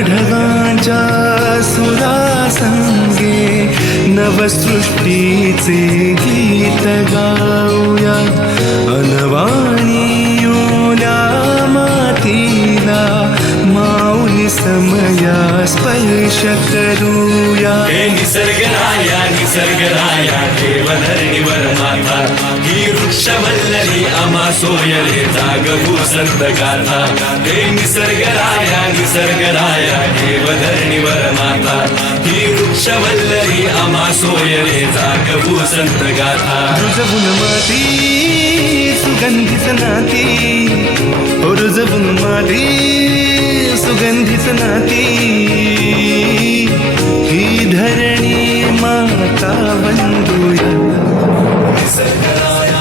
ढगांच्या सुरासंगे नवसृष्टीचे गीत गाऊया. अनवाणी माती समया स्पर्श करूया। हे निसर्ग राया निसर्ग राया देवधरणीवर माथा ही वृक्षवल्लरी आम्हा सोयरे जागभू संत गाथा हे निसर्ग राया निसर्ग राया देवधरणीवर माथा ही वृक्षवल्लरी आम्हा सोयरे जागभू संत गाथा माती सुगंधित नाती ओ रुजवून माती सुगंधित नाती ही धरणी माता बंधूया निसर्गराया